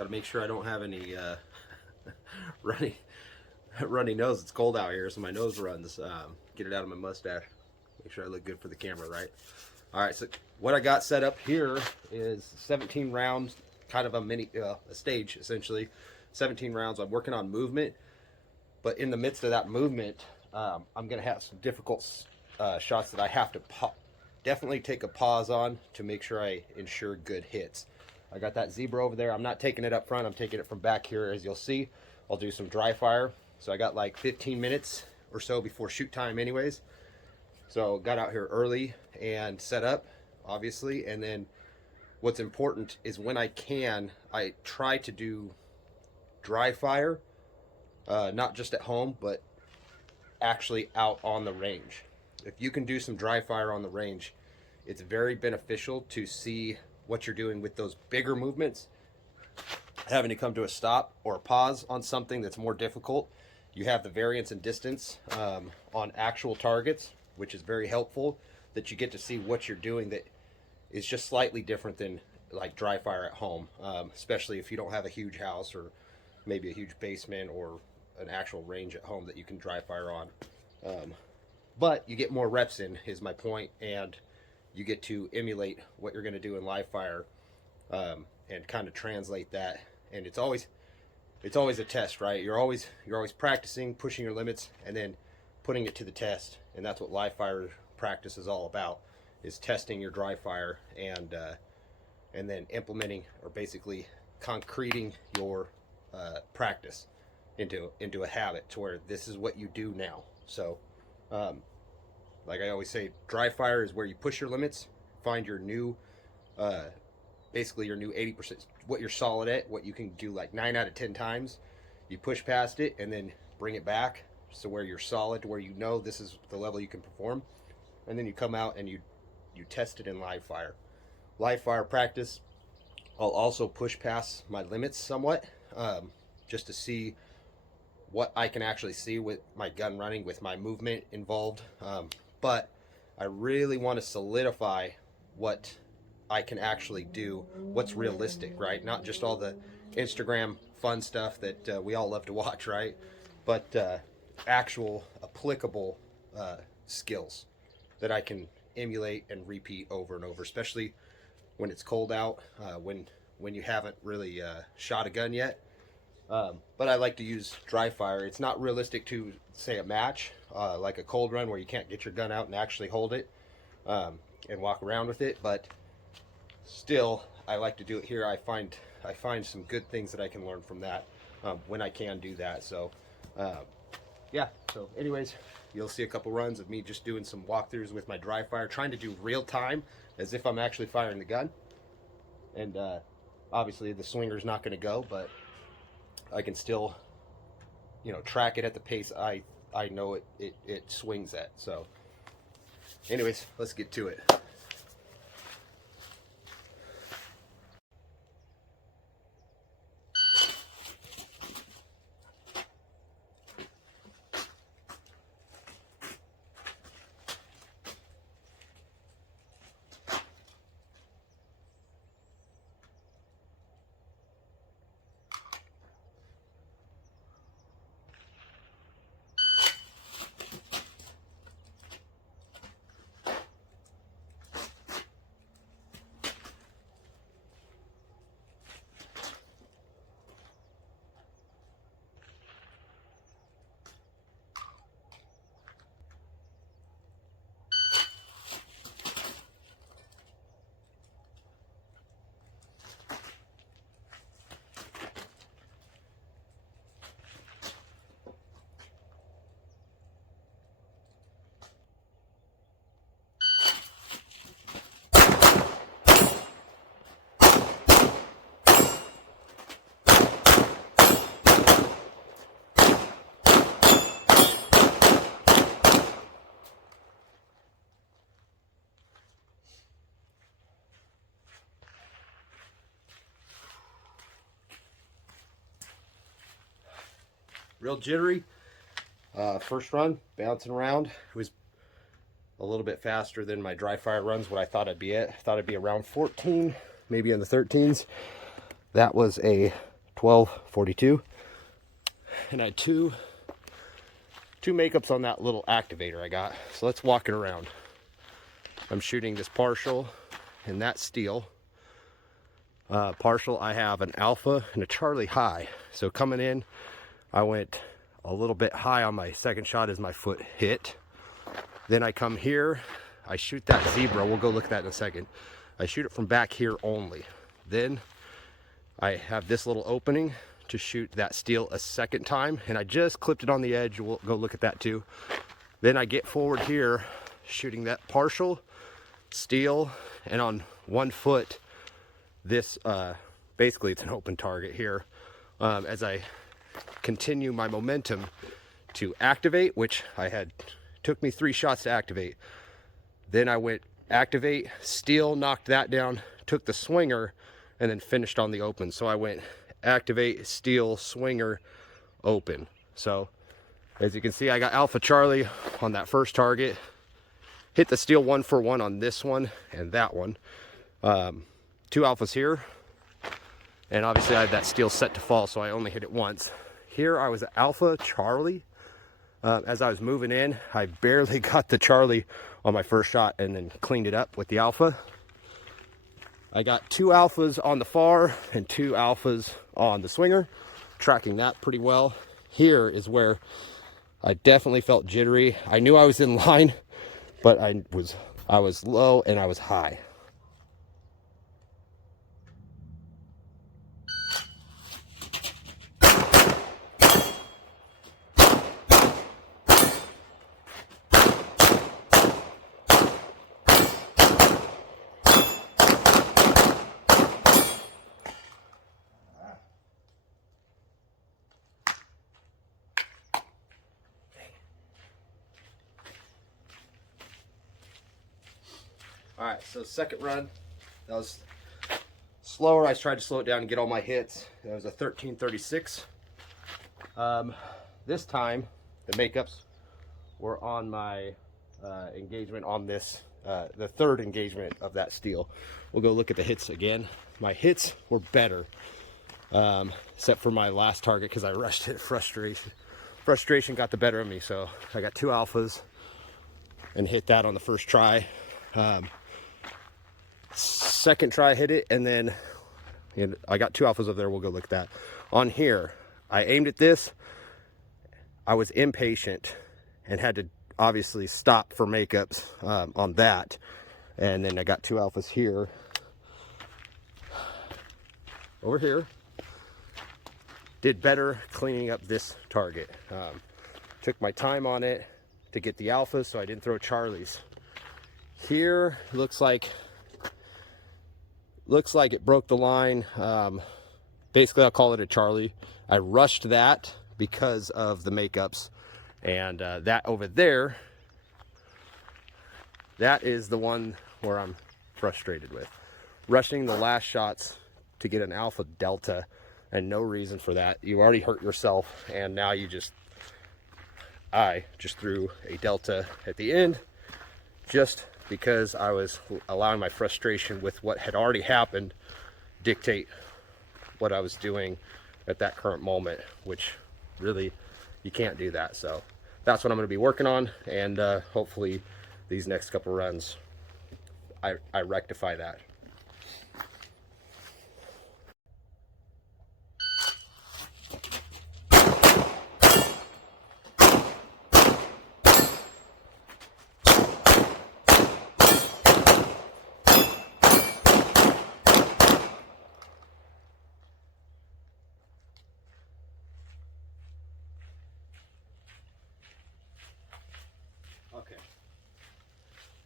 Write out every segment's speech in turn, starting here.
Got to make sure I don't have any runny runny nose. It's cold out here, so my nose runs. Get it out of my mustache. Make sure I look good for the camera, right? All right, so what I got set up here is 17 rounds, kind of a mini a stage essentially. 17 rounds. I'm working on movement, but in the midst of that movement, I'm gonna have some difficult shots that I have to definitely take a pause on to make sure I ensure good hits. I got that zebra over there. I'm not taking it up front. I'm taking it from back here, as you'll see. I'll do some dry fire. So I got like 15 minutes or so before shoot time anyways. So got out here early and set up, obviously. And then what's important is when I can, I try to do dry fire, not just at home, but actually out on the range. If you can do some dry fire on the range, it's very beneficial to see what you're doing with those bigger movements. Having to come to a stop or a pause on something that's more difficult, you have the variance in distance on actual targets, which is very helpful, that you get to see what you're doing that is just slightly different than like dry fire at home, especially if you don't have a huge house or maybe a huge basement or an actual range at home that you can dry fire on. But you get more reps in, is my point, and you get to emulate what you're going to do in live fire, and kind of translate that. And it's always a test, right? You're always practicing, pushing your limits, and then putting it to the test. And that's what live fire practice is all about: is testing your dry fire and then implementing, or basically concreting your practice into a habit to where this is what you do now. So like I always say, dry fire is where you push your limits, find your new basically your new 80%, what you're solid at, what you can do like 9 out of 10 times. You push past it and then bring it back so where you're solid, to where you know this is the level you can perform. And then you come out and you test it in live fire. Live fire practice, I'll also push past my limits somewhat, just to see what I can actually see with my gun running, with my movement involved. But I really want to solidify what I can actually do, what's realistic, right? Not just all the Instagram fun stuff that we all love to watch, right? But actual applicable skills that I can emulate and repeat over and over, especially when it's cold out, when you haven't really shot a gun yet. But I like to use dry fire. It's not realistic to, say, a match, like a cold run where you can't get your gun out and actually hold it and walk around with it. But still, I like to do it here. I find some good things that I can learn from that when I can do that. So yeah. So anyways, you'll see a couple runs of me just doing some walkthroughs with my dry fire, trying to do real time as if I'm actually firing the gun. And obviously the swinger's not going to go, but I can still, track it at the pace I know it swings at. So anyways, let's get to it. Real jittery. First run, bouncing around. It was a little bit faster than my dry fire runs, what I thought I'd be at. I thought I'd be around 14, maybe in the 13s. That was a 1242. And I had two makeups on that little activator I got. So let's walk it around. I'm shooting this partial and that steel. Partial, I have an alpha and a Charlie high. So coming in, I went a little bit high on my second shot as my foot hit. Then I come here, I shoot that zebra. We'll go look at that in a second. I shoot it from back here only. Then I have this little opening to shoot that steel a second time, and I just clipped it on the edge. We'll go look at that too. Then I get forward here, shooting that partial steel, and on one foot, this basically it's an open target here. As I continue my momentum to activate, which took me 3 shots to activate. Then I went activate, steel, knocked that down, took the swinger, and then finished on the open. So I went activate, steel, swinger, open. So as you can see, I got Alpha Charlie on that first target, hit the steel 1 for 1 on this one and that one. 2 alphas here, and obviously I had that steel set to fall, so I only hit it once. Here I was Alpha Charlie. As I was moving in, I barely got the Charlie on my first shot and then cleaned it up with the alpha. I got 2 alphas on the far and 2 alphas on the swinger, tracking that pretty well. Here is where I definitely felt jittery. I knew I was in line, but I was low and I was high. All right, so second run, that was slower. I tried to slow it down and get all my hits. That was a 1336. This time, the makeups were on my engagement on this, the third engagement of that steel. We'll go look at the hits again. My hits were better, except for my last target because I rushed it. Frustration got the better of me, so I got 2 alphas and hit that on the first try. Second try, hit it, and then I got 2 alphas over there. We'll go look at that. On here, I aimed at this. I was impatient and had to obviously stop for makeups on that. And then I got 2 alphas here. Over here. Did better cleaning up this target. Took my time on it to get the alphas, so I didn't throw Charlies. Here, looks like it broke the line. Basically, I'll call it a Charlie. I rushed that because of the makeups, and that over there, that is the one where I'm frustrated with. Rushing the last shots to get an alpha delta, and no reason for that. You already hurt yourself, and now I just threw a delta at the end, just because I was allowing my frustration with what had already happened dictate what I was doing at that current moment, which really, you can't do that. So that's what I'm going to be working on, and hopefully these next couple runs I rectify that. Okay.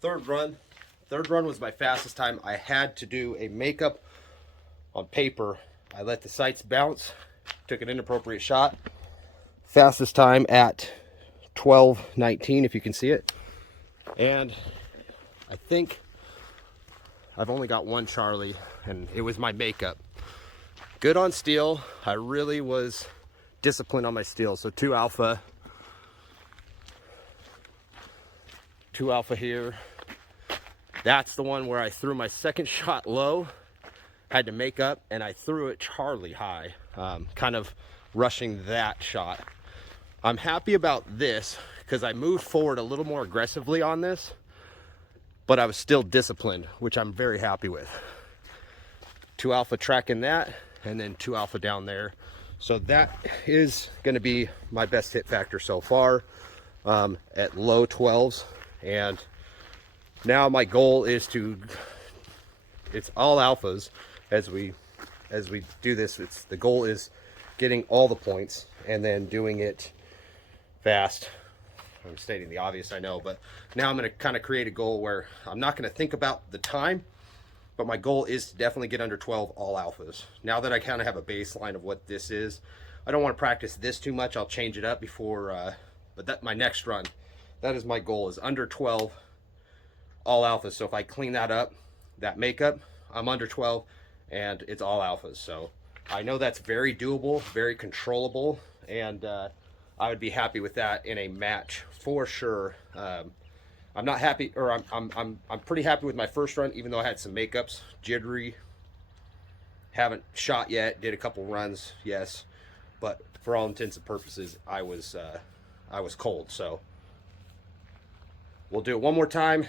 Third run was my fastest time. I had to do a makeup on paper. I let the sights bounce, took an inappropriate shot. Fastest time at 12:19, if you can see it. And I think I've only got 1 Charlie, and it was my makeup. Good on steel. I really was disciplined on my steel. So 2 alpha. 2 alpha here. That's the one where I threw my second shot low, had to make up, and I threw it Charlie high. kind of rushing that shot. I'm happy about this because I moved forward a little more aggressively on this, but I was still disciplined, which I'm very happy with. 2 alpha tracking that, and then 2 alpha down there. So that is going to be my best hit factor so far, at low 12s. And now my goal is to, it's all alphas as we do this. The goal is getting all the points and then doing it fast. I'm stating the obvious, I know, but now I'm going to kind of create a goal where I'm not going to think about the time, but my goal is to definitely get under 12 all alphas. Now that I kind of have a baseline of what this is, I don't want to practice this too much. I'll change it up before, but that my next run, that is my goal, is under 12 all alphas. So if I clean that up, that makeup, I'm under 12 and it's all alphas. So I know that's very doable, very controllable, and I would be happy with that in a match for sure. I'm not happy, or I'm pretty happy with my first run, even though I had some makeups, jittery, haven't shot yet, did a couple runs, yes, but for all intents and purposes, I was cold. So we'll do it one more time,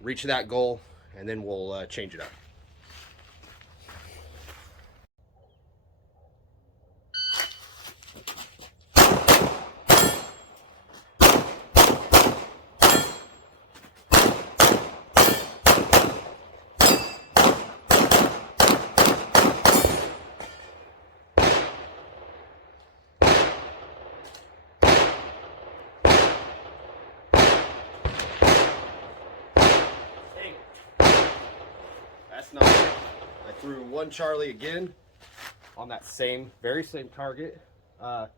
reach that goal, and then we'll change it up. That's not it. I threw 1 Charlie again on that very same target. I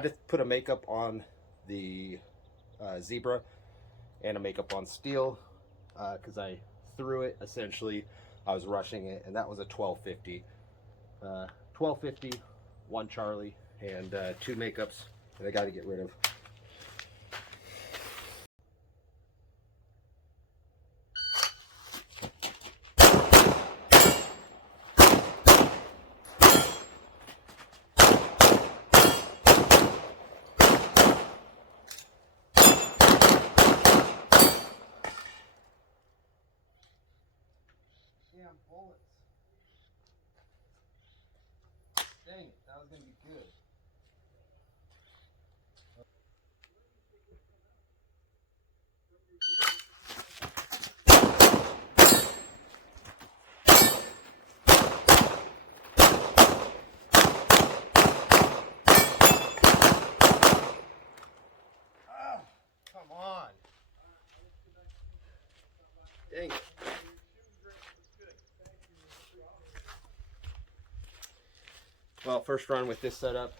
just put a makeup on the Zebra and a makeup on Steel because I threw it, essentially. I was rushing it, and that was a 1250. 1250, 1 Charlie, and 2 makeups that I got to get rid of. Damn bullets. Dang it, that was going to be good. Oh, come on. Dang it. Well, first run with this setup,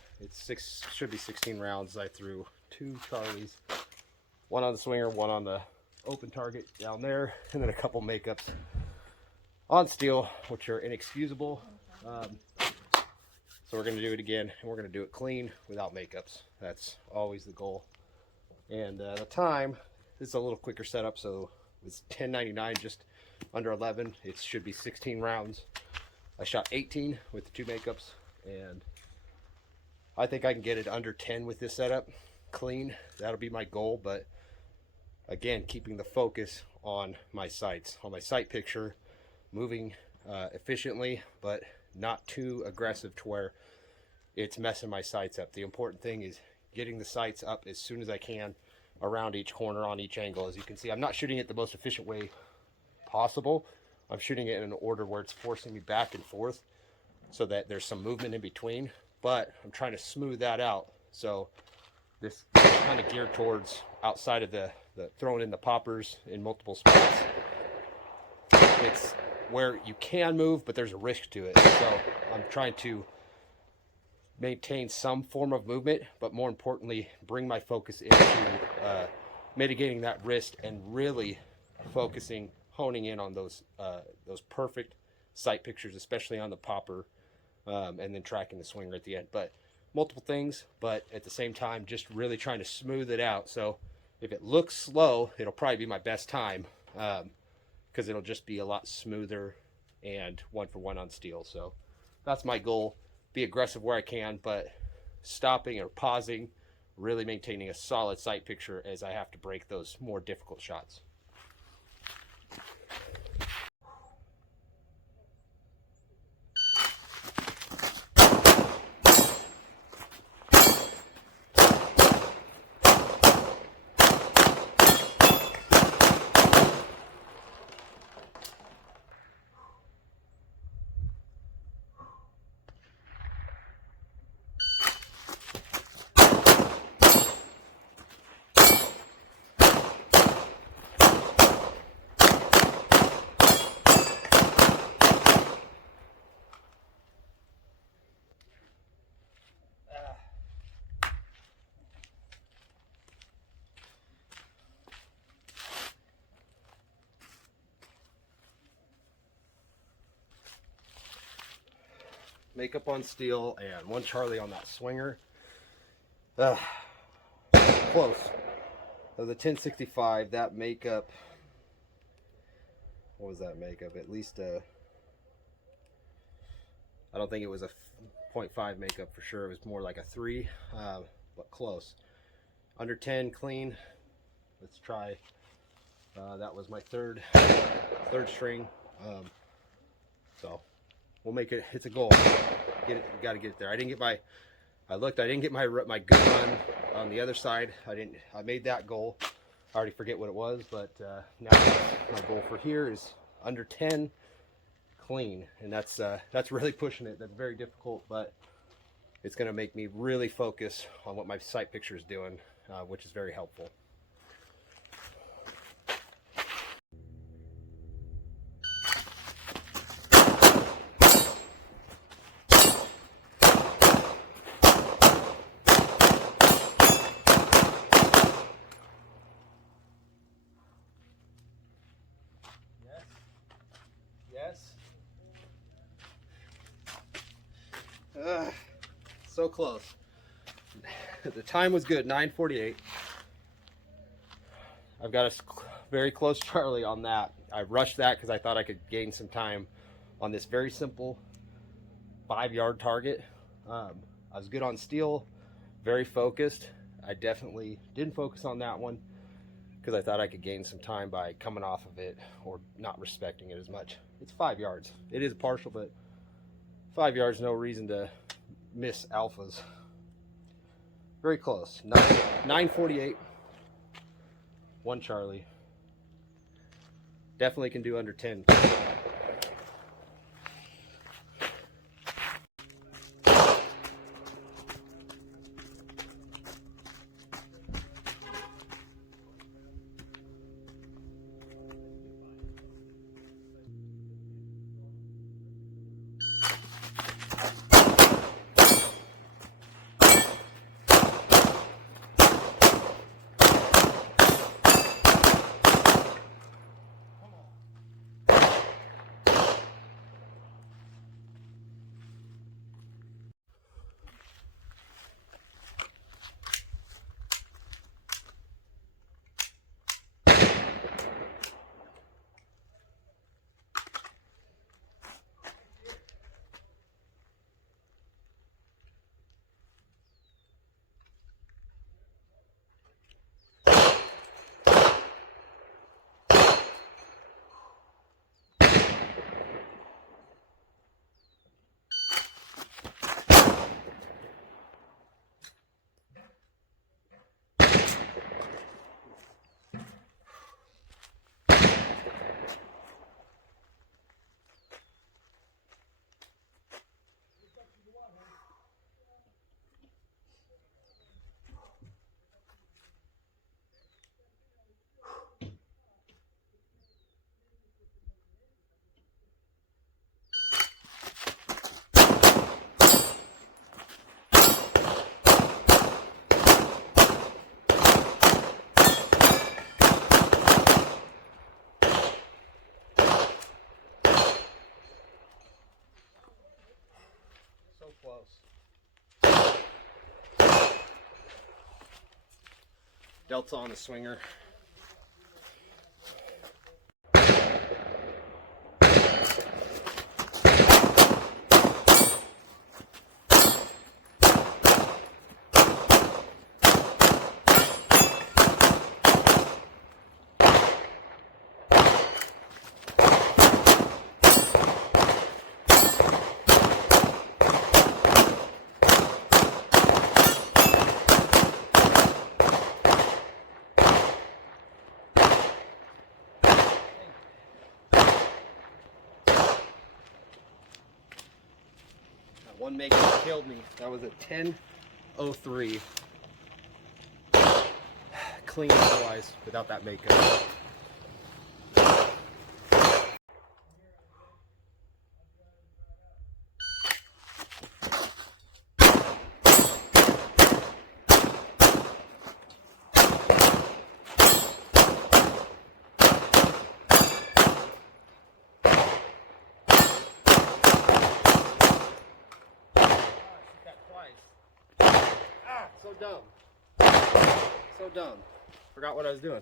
should be 16 rounds. I threw 2 Charlies, 1 on the swinger, 1 on the open target down there, and then a couple makeups on Steel, which are inexcusable. So we're going to do it again, and we're going to do it clean without makeups. That's always the goal. And the time, this is a little quicker setup, so it's 10:99, just under 11. It should be 16 rounds. I shot 18 with the 2 makeups, and I think I can get it under 10 with this setup, clean. That'll be my goal, but again, keeping the focus on my sights, on my sight picture, moving efficiently, but not too aggressive to where it's messing my sights up. The important thing is getting the sights up as soon as I can around each corner, on each angle. As you can see, I'm not shooting it the most efficient way possible. I'm shooting it in an order where it's forcing me back and forth so that there's some movement in between, but I'm trying to smooth that out. So this is kind of geared towards outside of the throwing in the poppers in multiple spots. It's where you can move, but there's a risk to it. So I'm trying to maintain some form of movement, but more importantly, bring my focus into mitigating that risk and really focusing, honing in on those perfect sight pictures, especially on the popper, and then tracking the swinger at the end. But multiple things, but at the same time, just really trying to smooth it out. So if it looks slow, it'll probably be my best time, because it'll just be a lot smoother and 1 for 1 on Steel. So that's my goal. be aggressive where I can, but stopping or pausing, really maintaining a solid sight picture as I have to break those more difficult shots. Makeup on steel and 1 Charlie on that swinger. Close. So the 1065, that makeup, what was that makeup? At least I don't think it was a 0.5 makeup for sure. It was more like a 3, but close. Under 10 clean. Let's try. That was my third string. So we'll make it. It's a goal. Get it. We got to get it there. I didn't get my. I looked. I didn't get my good run on the other side. I made that goal. I already forget what it was, but now my goal for here is under 10 clean, and that's really pushing it. That's very difficult, but it's going to make me really focus on what my sight picture is doing, which is very helpful. Yes. So close. The time was good, 9:48. I've got a very close Charlie on that. I rushed that because I thought I could gain some time on this very simple 5-yard target. I was good on steel, very focused. I definitely didn't focus on that one because I thought I could gain some time by coming off of it or not respecting it as much. It's 5 yards. It is partial, but 5 yards, no reason to miss alphas. Very close. 9:48. 1 Charlie. Definitely can do under 10. Close. Delta on the swinger. One make killed me. That was a 1003. Clean otherwise without that makeup. So dumb. So dumb. Forgot what I was doing.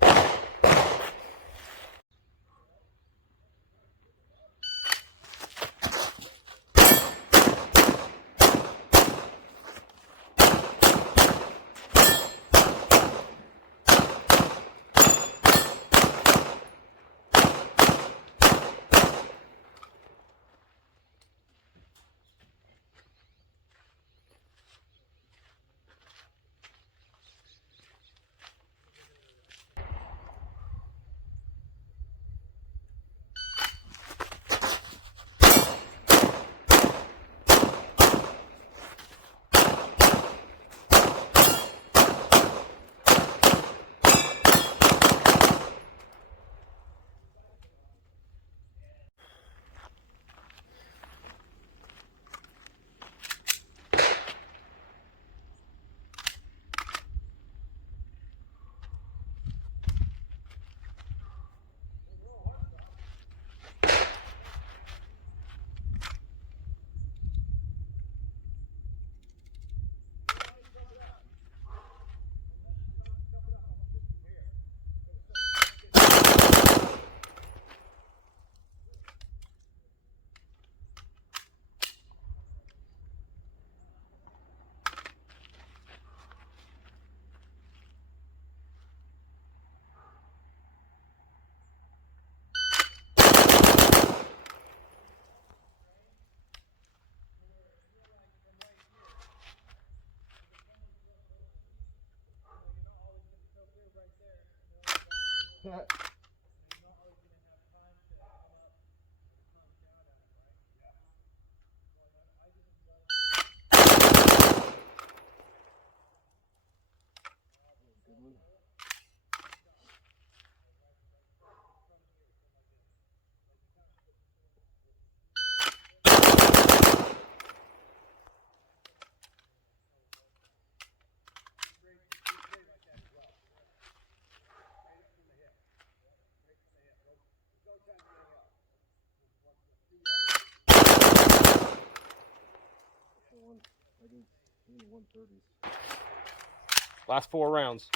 Last 4 rounds.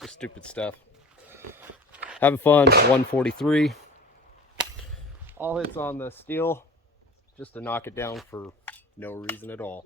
Just stupid stuff. Having fun. 143. All hits on the steel just to knock it down for no reason at all.